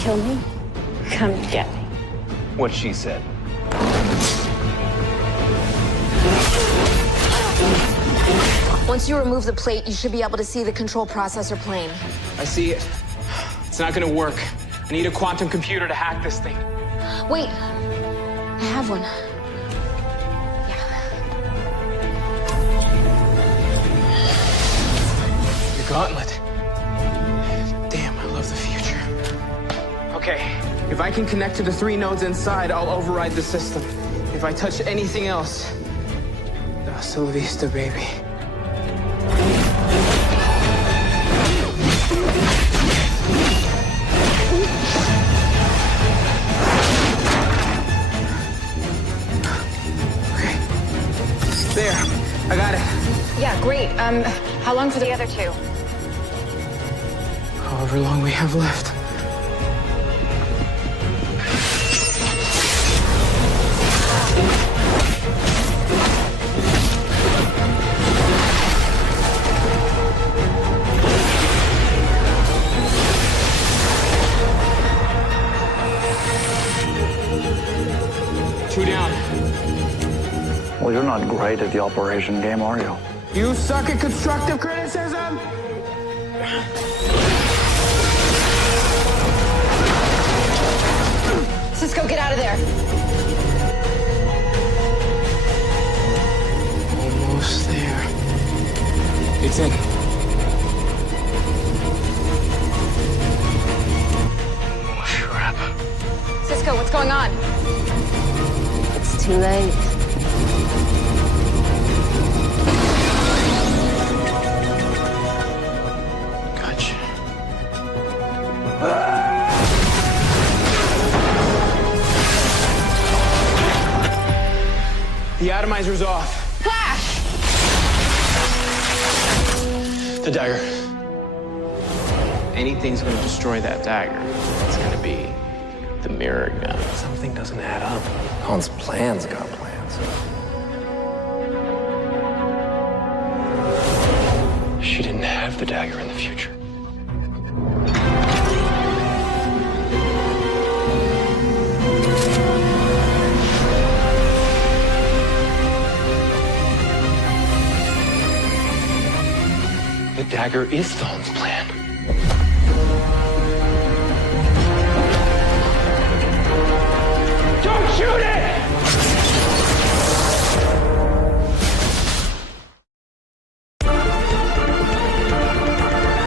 kill me, come get me. What she said. Once you remove the plate, you should be able to see the control processor plane. I see it. It's not gonna work. I need a quantum computer to hack this thing. Wait, I have one. Your gauntlet. Damn, I love the future. Okay, if I can connect to the 3 nodes inside, I'll override the system. If I touch anything else, hasta la vista, baby. There, I got it. Yeah, great. How long for the other 2? However long we have left. Two down. Well, you're not great at the operation game, are you? You suck at constructive criticism! Cisco, get out of there. Almost there. It's in. Oh, crap. Cisco, what's going on? It's too late. Gotcha. The atomizer's off. Flash! The dagger. Anything's gonna destroy that dagger. It's gonna be the mirror gun. Something doesn't add up. Han's plans got plans. She didn't have the dagger in the future. The dagger is Thorne's plan.